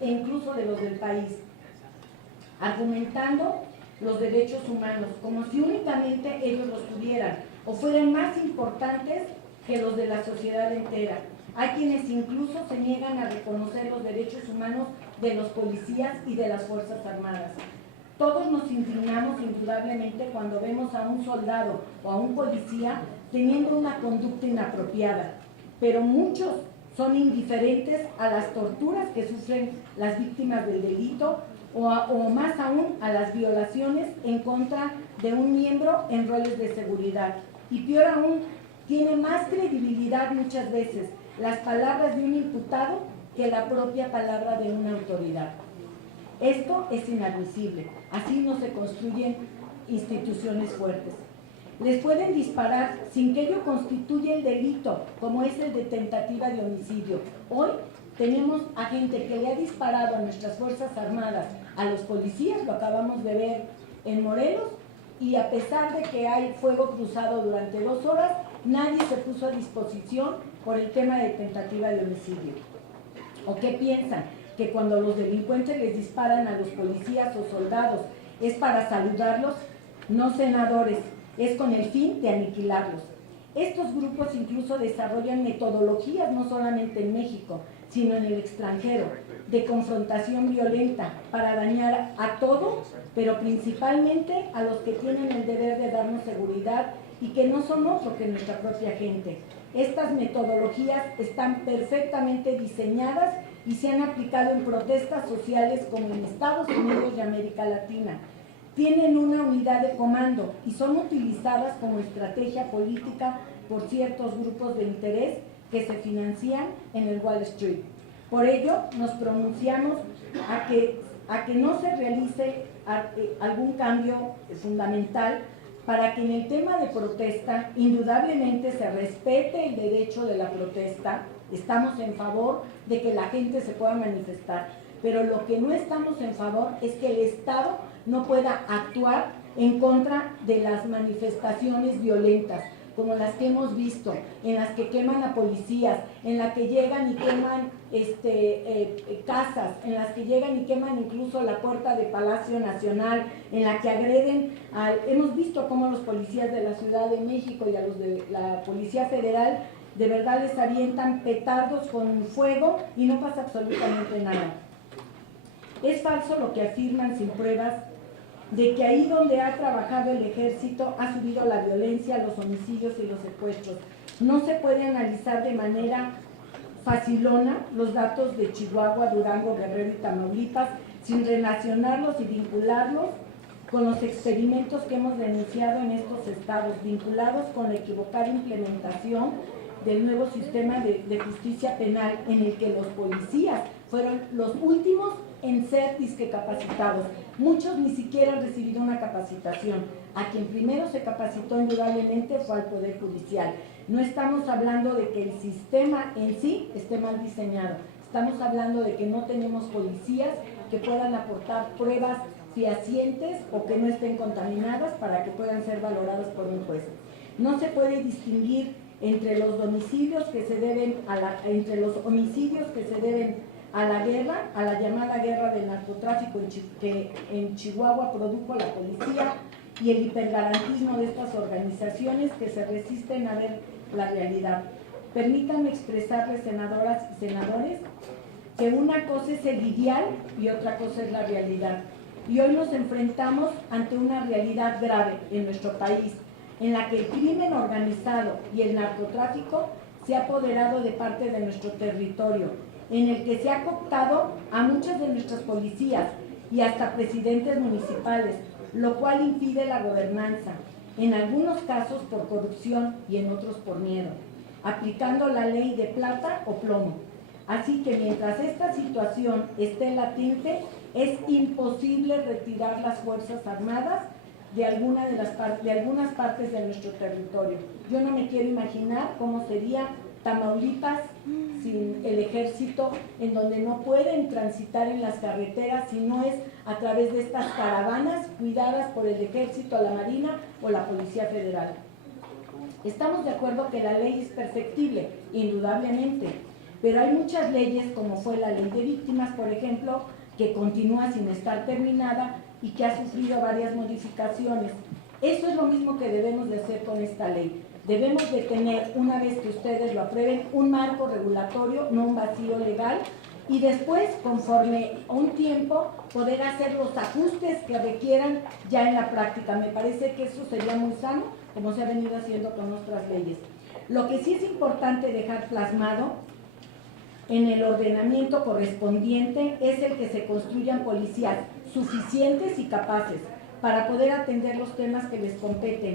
e incluso de los del país, argumentando los derechos humanos como si únicamente ellos los tuvieran o fueran más importantes que los de la sociedad entera. Hay quienes incluso se niegan a reconocer los derechos humanos de los policías y de las Fuerzas Armadas. Todos nos indignamos indudablemente cuando vemos a un soldado o a un policía teniendo una conducta inapropiada, pero muchos son indiferentes a las torturas que sufren las víctimas del delito o más aún a las violaciones en contra de un miembro en roles de seguridad. Y peor aún, tiene más credibilidad muchas veces las palabras de un imputado que la propia palabra de una autoridad. Esto es inadmisible, así no se construyen instituciones fuertes. Les pueden disparar sin que ello constituya el delito, como es el de tentativa de homicidio. Hoy tenemos a gente que le ha disparado a nuestras Fuerzas Armadas, a los policías, lo acabamos de ver en Morelos, y a pesar de que hay fuego cruzado durante 2 horas, nadie se puso a disposición por el tema de tentativa de homicidio. ¿O qué piensan? Que cuando los delincuentes les disparan a los policías o soldados es para saludarlos. No, senadores, es con el fin de aniquilarlos. Estos grupos incluso desarrollan metodologías no solamente en México, sino en el extranjero, de confrontación violenta para dañar a todos, pero principalmente a los que tienen el deber de darnos seguridad y que no son otro que nuestra propia gente. Estas metodologías están perfectamente diseñadas y se han aplicado en protestas sociales como en Estados Unidos y América Latina. Tienen una unidad de comando y son utilizadas como estrategia política por ciertos grupos de interés que se financian en el Wall Street. Por ello, nos pronunciamos a que no se realice algún cambio fundamental para que en el tema de protesta indudablemente se respete el derecho de la protesta. Estamos en favor de que la gente se pueda manifestar, pero lo que no estamos en favor es que el Estado no pueda actuar en contra de las manifestaciones violentas, como las que hemos visto, en las que queman a policías, en las que llegan y queman casas, en las que llegan y queman incluso la puerta de Palacio Nacional, en la que agreden hemos visto cómo los policías de la Ciudad de México y a los de la Policía Federal de verdad les avientan petardos con fuego y no pasa absolutamente nada. Es falso lo que afirman sin pruebas de que ahí donde ha trabajado el ejército ha subido la violencia, los homicidios y los secuestros. No se puede analizar de manera facilona los datos de Chihuahua, Durango, Guerrero y Tamaulipas sin relacionarlos y vincularlos con los experimentos que hemos denunciado en estos estados, vinculados con la equivocada implementación del nuevo sistema de justicia penal, en el que los policías fueron los últimos en ser discapacitados. Muchos ni siquiera han recibido una capacitación. A quien primero se capacitó indudablemente fue al Poder Judicial. No estamos hablando de que el sistema en sí esté mal diseñado. Estamos hablando de que no tenemos policías que puedan aportar pruebas fehacientes o que no estén contaminadas para que puedan ser valoradas por un juez. No se puede distinguir entre los homicidios que se deben a la guerra, a la llamada guerra del narcotráfico que en Chihuahua produjo la policía, y el hipergarantismo de estas organizaciones que se resisten a ver la realidad. Permítanme expresarles, senadoras y senadores, que una cosa es el ideal y otra cosa es la realidad. Y hoy nos enfrentamos ante una realidad grave en nuestro país, en la que el crimen organizado y el narcotráfico se ha apoderado de parte de nuestro territorio, en el que se ha cooptado a muchas de nuestras policías y hasta presidentes municipales, lo cual impide la gobernanza, en algunos casos por corrupción y en otros por miedo, aplicando la ley de plata o plomo. Así que mientras esta situación esté latente, es imposible retirar las Fuerzas Armadas de algunas partes de nuestro territorio. Yo no me quiero imaginar cómo sería Tamaulipas sin el ejército, en donde no pueden transitar en las carreteras si no es a través de estas caravanas cuidadas por el ejército, la marina o la Policía Federal. Estamos de acuerdo que la ley es perfectible, indudablemente, pero hay muchas leyes, como fue la ley de víctimas, por ejemplo, que continúa sin estar terminada y que ha sufrido varias modificaciones. Eso es lo mismo que debemos de hacer con esta ley. Debemos de tener, una vez que ustedes lo aprueben, un marco regulatorio, no un vacío legal, y después, conforme a un tiempo, poder hacer los ajustes que requieran ya en la práctica. Me parece que eso sería muy sano, como se ha venido haciendo con nuestras leyes. Lo que sí es importante dejar plasmado en el ordenamiento correspondiente es el que se construyan policías suficientes y capaces para poder atender los temas que les competen.